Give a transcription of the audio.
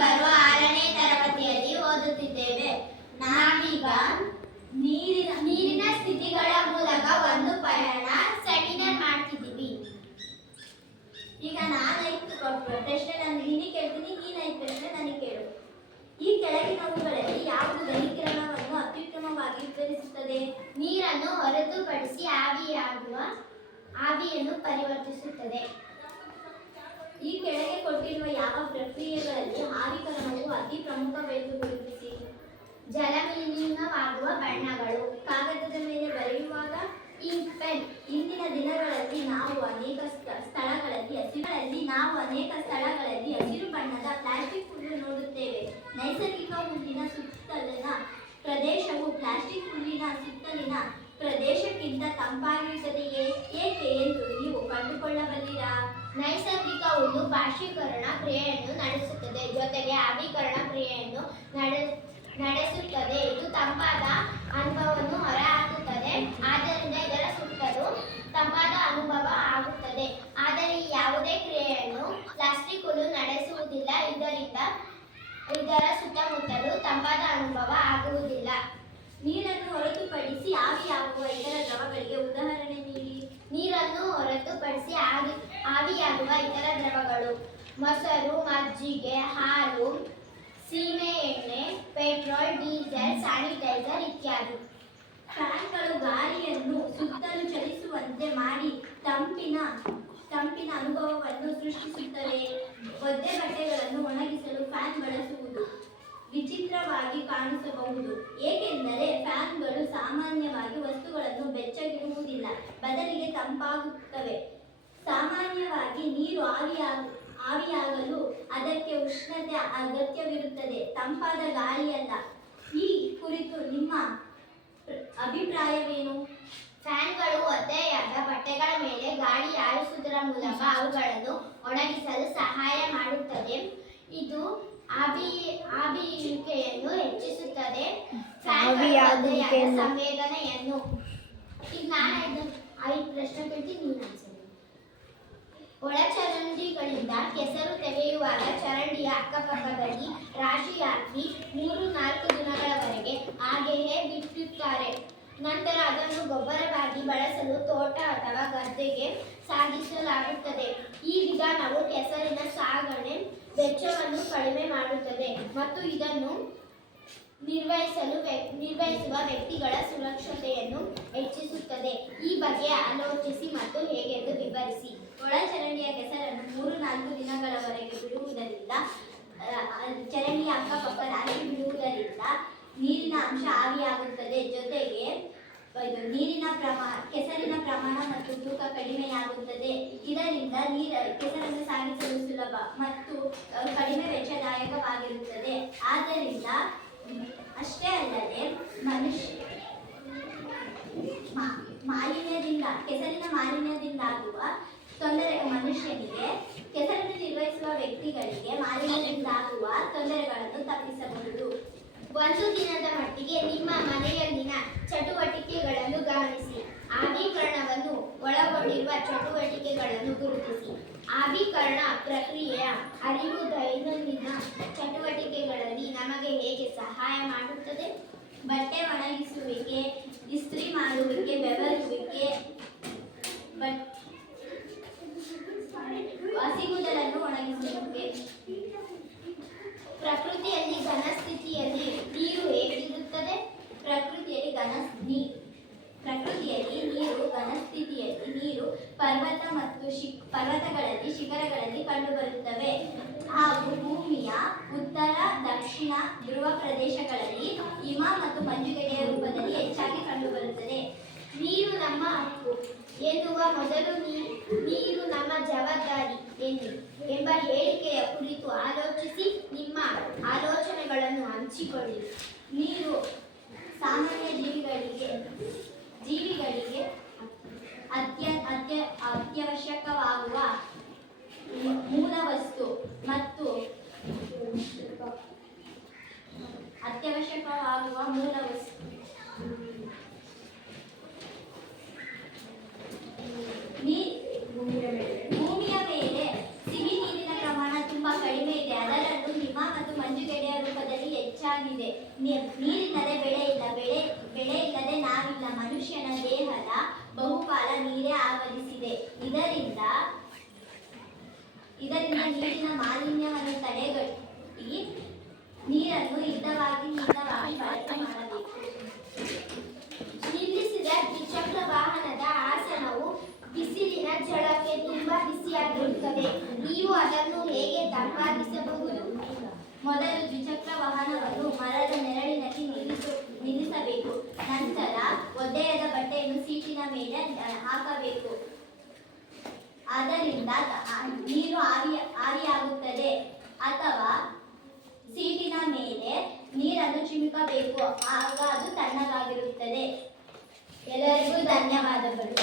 ನಾವಿಬ್ಬರು 6ನೇ ತರಗತಿಯಲ್ಲಿ ಓದುತ್ತಿದ್ದೇವೆ. ನಾವೀಗ ನೀರಿನ ಸ್ಥಿತಿಗಳ ಮೂಲಕ ಒಂದು ಸೆಮಿನಾರ್ ಮಾಡ್ತಿದ್ದೀವಿ. ಈಗ ನಾನು 5 ಪ್ರಶ್ನೆ ನಿನಗೆ ಕೇಳ್ತೀನಿ, ನೀನು 5 ಪ್ರಶ್ನೆ ನನಗೆ ಕೇಳು. ಈ ಕೆಳಗಿನವುಗಳಲ್ಲಿ ಯಾವುದು ಘನೀಕರಣವನ್ನು ಅತ್ಯುತ್ತಮವಾಗಿ ವಿವರಿಸುತ್ತದೆ? ನೀರನ್ನು ಹೊರತುಪಡಿಸಿ ಆವಿಯನ್ನು ಪರಿವರ್ತಿಸುತ್ತದೆ. ಈ ಕೆಳಗೆ ಕೊಟ್ಟಿರುವ ಯಾವ ಪ್ರಕ್ರಿಯೆಗಳಲ್ಲಿ ಆವಿಕರಣವು ಅತಿ ಪ್ರಮುಖವೆಂದು ಗುರುತಿಸಿ? ಜಲವಿಲೀನವಾಗುವ ಬಣ್ಣಗಳು. ಕಾಗದದ ಮೇಲೆ ಬರೆಯುವಾಗ ಇಂಕ್ ಪೆನ್. ಇಂದಿನ ದಿನಗಳಲ್ಲಿ ನಾವು ಅನೇಕ ಸ್ಥಳಗಳಲ್ಲಿ ಹಸಿರು ಬಣ್ಣದ ಪ್ಲಾಸ್ಟಿಕ್ ಹುಲ್ಲು ನೋಡುತ್ತೇವೆ. ನೈಸರ್ಗಿಕ ಹುಲ್ಲಿನ ಸುತ್ತಲಿನ ಪ್ರದೇಶವು ಪ್ಲಾಸ್ಟಿಕ್ ಹುಲ್ಲಿನ ಸುತ್ತಲಿನ ಪ್ರದೇಶಕ್ಕಿಂತ ತಂಪಾಗಿರುತ್ತದೆಯೇ? ಏಕೆ ಎಂದು ನೀವು ಕಂಡುಕೊಳ್ಳಬಲ್ಲಿರಾ? ನೈಸರ್ಗಿಕ ಹುಲ್ಲು ಬಾಷ್ಪೀಕರಣ ಕ್ರಿಯೆಯನ್ನು ನಡೆಸುತ್ತದೆ, ಜೊತೆಗೆ ಆವಿಕರಣ ಕ್ರಿಯೆಯನ್ನು ನಡೆಸುತ್ತದೆ. ಇದು ತಂಪಾದ ಅನುಭವವನ್ನು ಹೊರಹಾಕುತ್ತದೆ, ಆದ್ದರಿಂದ ಇದರ ಸುತ್ತಲೂ ತಂಪಾದ ಅನುಭವ ಆಗುತ್ತದೆ. ಆದರೆ ಈ ಯಾವುದೇ ಕ್ರಿಯೆಯನ್ನು ಪ್ಲಾಸ್ಟಿಕ್ ಹುಲ್ಲು ನಡೆಸುವುದಿಲ್ಲ, ಇದರಿಂದ ಇದರ ಸುತ್ತಮುತ್ತಲೂ ತಂಪಾದ ಅನುಭವ ಆಗುವುದಿಲ್ಲ. ನೀರನ್ನು ಹೊರತುಪಡಿಸಿ ಆವಿಯಾಗುವ ಇತರ ದ್ರವಗಳಿಗೆ ಉದಾಹರಣೆ ನೀಡಿ. ನೀರನ್ನು ಹೊರತುಪಡಿಸಿ ಆವಿಯಾಗುವ ಇತರ ದ್ರವಗಳು: ಮೊಸರು, ಮಜ್ಜಿಗೆ, ಹಾಲು, ಸೀಮೆ ಎಣ್ಣೆ, ಪೆಟ್ರೋಲ್, ಡೀಸೆಲ್, ಸ್ಯಾನಿಟೈಸರ್ ಇತ್ಯಾದಿ. ಫ್ಯಾನ್ಗಳು ಗಾಳಿಯನ್ನು ಸುತ್ತಲೂ ಚಲಿಸುವಂತೆ ಮಾಡಿ ತಂಪಿನ ಅನುಭವವನ್ನು ಸೃಷ್ಟಿಸುತ್ತವೆ. ಒದ್ದೆ ಬಟ್ಟೆಗಳನ್ನು ಒಣಗಿಸಲು ಫ್ಯಾನ್ ಬಳಸುವುದು ವಿಚಿತ್ರವಾಗಿ ಕಾಣಿಸಬಹುದು, ಏಕೆಂದರೆ ಫ್ಯಾನ್ಗಳು ಸಾಮಾನ್ಯವಾಗಿ ವಸ್ತುಗಳನ್ನು ಬೆಚ್ಚಗಿಡುವುದಿಲ್ಲ, ಬದಲಿಗೆ ತಂಪಾಗುತ್ತವೆ. ಸಾಮಾನ್ಯವಾಗಿ ನೀರು ಆವಿಯಾಗಲು ಅದಕ್ಕೆ ಉಷ್ಣತೆ ಅಗತ್ಯವಿರುತ್ತದೆ, ತಂಪಾದ ಗಾಳಿಯಲ್ಲ. ಈ ಕುರಿತು ನಿಮ್ಮ ಅಭಿಪ್ರಾಯವೇನು? ಫ್ಯಾನ್ಗಳು ಒದ್ದೆಯಾದ ಬಟ್ಟೆಗಳ ಮೇಲೆ ಗಾಳಿ ಹಾಯಿಸುವುದರ ಮೂಲಕ ಅವುಗಳನ್ನು ಒಣಗಿಸಲು ಸಹಾಯ ಮಾಡುತ್ತದೆ. ಇದು ಆವಿಯುವಿಕೆಯನ್ನು ಹೆಚ್ಚಿಸುತ್ತದೆ. ಸಂವೇದನೆಯನ್ನು. ಈಗ ನಾನು 5 ಪ್ರಶ್ನೆ ಕೇಳ್ತೀನಿ, ನೀನು ಆನ್ಸರ್. ಒಳಚರಂಡಿಗಳಿಂದ ಕೆಸರು ತೆಗೆಯುವಾಗ ಚರಂಡಿಯ ಅಕ್ಕಪಕ್ಕದಲ್ಲಿ ರಾಶಿ ಹಾಕಿ 3-4 ದಿನಗಳವರೆಗೆ ಹಾಗೆಯೇ ಬಿಟ್ಟುತ್ತಾರೆ. ನಂತರ ಅದನ್ನು ಗೊಬ್ಬರವಾಗಿ ಬಳಸಲು ತೋಟ ಅಥವಾ ಗದ್ದೆಗೆ ಸಾಗಿಸಲಾಗುತ್ತದೆ. ಈ ವಿಧಾನವು ಕೆಸರಿನ ಸಾಗಣೆ ವೆಚ್ಚವನ್ನು ಕಡಿಮೆ ಮಾಡುತ್ತದೆ ಮತ್ತು ಇದನ್ನು ನಿರ್ವಹಿಸುವ ವ್ಯಕ್ತಿಗಳ ಸುರಕ್ಷತೆಯನ್ನು ಹೆಚ್ಚಿಸುತ್ತದೆ. ಈ ಬಗ್ಗೆ ಆಲೋಚಿಸಿ ಮತ್ತು ಹೇಗೆಂದು ವಿವರಿಸಿ. ಒಳಚರಂಡಿಯ ಕೆಸರನ್ನು 3-4 ದಿನಗಳವರೆಗೆ ಬಿಡುವುದರಿಂದ, ಚರಂಡಿಯ ಅಕ್ಕಪಕ್ಕ ರಾಶಿ ಬಿಡುವುದರಿಂದ ನೀರಿನ ಅಂಶ ಆವಿಯಾಗುತ್ತದೆ, ಜೊತೆಗೆ ಕೆಸರಿನ ಪ್ರಮಾಣ ಮತ್ತು ತೂಕ ಕಡಿಮೆಯಾಗುತ್ತದೆ. ಇದರಿಂದ ಕೆಸರನ್ನು ಸಾಗಿಸಲು ಸುಲಭ ಮತ್ತು ಕಡಿಮೆ ವೆಚ್ಚದಾಯಕವಾಗಿರುತ್ತದೆ. ಆದ್ದರಿಂದ ಅಷ್ಟೇ ಅಲ್ಲದೆ ಕೆಸರಿನ ಮಾಲಿನ್ಯದಿಂದಾಗುವ ತೊಂದರೆ ಮನುಷ್ಯನಿಗೆ, ಕೆಸರನ್ನು ನಿರ್ವಹಿಸುವ ವ್ಯಕ್ತಿಗಳಿಗೆ ಮಾಲಿನ್ಯದಿಂದಾಗುವ ತೊಂದರೆಗಳನ್ನು ತಪ್ಪಿಸಬಹುದು. ಒಂದು ದಿನದ ಮಟ್ಟಿಗೆ ನಿಮ್ಮ ಮನೆಯಲ್ಲಿನ ಚಟುವಟಿಕೆಗಳನ್ನು ಗಮನಿಸಿ. ಆವಿಕರಣವನ್ನು ಒಳಗೊಂಡಿರುವ ಚಟುವಟಿಕೆಗಳನ್ನು ಗುರುತಿಸಿ. ಆವಿಕರಣ ಪ್ರಕ್ರಿಯೆಯ ಅರಿವು ದೈನಂದಿನ ಚಟುವಟಿಕೆಗಳಲ್ಲಿ ನಮಗೆ ಹೇಗೆ ಸಹಾಯ ಮಾಡುತ್ತದೆ? ಬಟ್ಟೆ ಒಣಗಿಸುವಿಕೆ, ಇಸ್ತ್ರಿ ಮಾಡುವಿಕೆ, ಬೆವರುವಿಕೆ, ಹಸಿಗುದಲನ್ನು ಒಣಗಿಸುವಿಕೆ. ಪ್ರಕೃತಿಯಲ್ಲಿ ಘನಸ್ಥಿತಿಯಲ್ಲಿ ನೀರು ಹೇಗಿರುತ್ತದೆ? ಪ್ರಕೃತಿಯಲ್ಲಿ ನೀರು ಪರ್ವತಗಳಲ್ಲಿ, ಶಿಖರಗಳಲ್ಲಿ ಕಂಡುಬರುತ್ತವೆ ಹಾಗೂ ಭೂಮಿಯ ಉತ್ತರ, ದಕ್ಷಿಣ ಧ್ರುವ ಪ್ರದೇಶಗಳಲ್ಲಿ ಹಿಮ ಮತ್ತು ಮಂಜುಗಡ್ಡೆಯ ರೂಪದಲ್ಲಿ ಹೆಚ್ಚಾಗಿ ಕಂಡುಬರುತ್ತದೆ. ನೀರು ನಮ್ಮ ಹಕ್ಕು ಎನ್ನುವ ಮೊದಲು ನೀರು ನಮ್ಮ ಜವಾಬ್ದಾರಿ ಎಂಬ ಹೇಳಿಕೆಯ ಕುರಿತು ಆಲೋಚಿಸಿ. ನಿಮ್ಮ ಆಲೋಚನೆಗಳನ್ನು ಹಂಚಿಕೊಳ್ಳಿ. ನೀರು ಸಾಮಾನ್ಯ ಜೀವಿಗಳಿಗೆ ಅತ್ಯವಶ್ಯಕವಾಗುವ ಮೂಲ ವಸ್ತು ಮತ್ತು ಭೂಮಿಯ ಮೇಲೆ ಸಿಹಿ ನೀರಿನ ಪ್ರಮಾಣ ತುಂಬಾ ಕಡಿಮೆ ಇದೆ. ಅದರಲ್ಲೂ ಹಿಮ ಮತ್ತು ಹೆಚ್ಚಾಗಿದೆ. ನೀರಿಲ್ಲದೆ ಬೆಳೆ ಇಲ್ಲ, ಬೆಳೆ ಇಲ್ಲದೆ ನಾವಿಲ್ಲ. ಮನುಷ್ಯನ ದೇಹದ ಬಹುಪಾಲ ನೀರೇ ಆವರಿಸಿದೆ. ಇದರಿಂದ ನೀರಿನ ಮಾಲಿನ್ಯವನ್ನು ತಡೆಗಟ್ಟಿ ನೀರನ್ನು ಹಿತವಾಗಿ ಬಳಕೆ ಮಾಡಬೇಕು. ನಿಲ್ಲಿಸಿದ ದ್ವಿಚಕ್ರ ವಾಹನದ ಆಸನವು ಬಿಸಿಲಿನ ಝಳಕ್ಕೆ ತುಂಬಾ ಬಿಸಿಯಾಗಿರುತ್ತದೆ. ನೀವು ಅದನ್ನು ಹೇಗೆ ತಂಪಾಗಿಸಬಹುದು? ಮೊದಲು ದ್ವಿಚಕ್ರ ವಾಹನವನ್ನು ಮರದ ನೆರಳಿನಲ್ಲಿ ನಿಲ್ಲಿಸಬೇಕು. ನಂತರ ಒದ್ದೆಯಾದ ಬಟ್ಟೆಯನ್ನು ಸೀಟಿನ ಮೇಲೆ ಹಾಕಬೇಕು. ಅದರಿಂದ ನೀರು ಆವಿಯಾಗುತ್ತದೆ. ಅಥವಾ ಸೀಟಿನ ಮೇಲೆ ನೀರನ್ನು ಚಿಮುಕಬೇಕು, ಆಗ ಅದು ತಣ್ಣಗಾಗಿರುತ್ತದೆ. ಎಲ್ಲರಿಗೂ ಧನ್ಯವಾದಗಳು.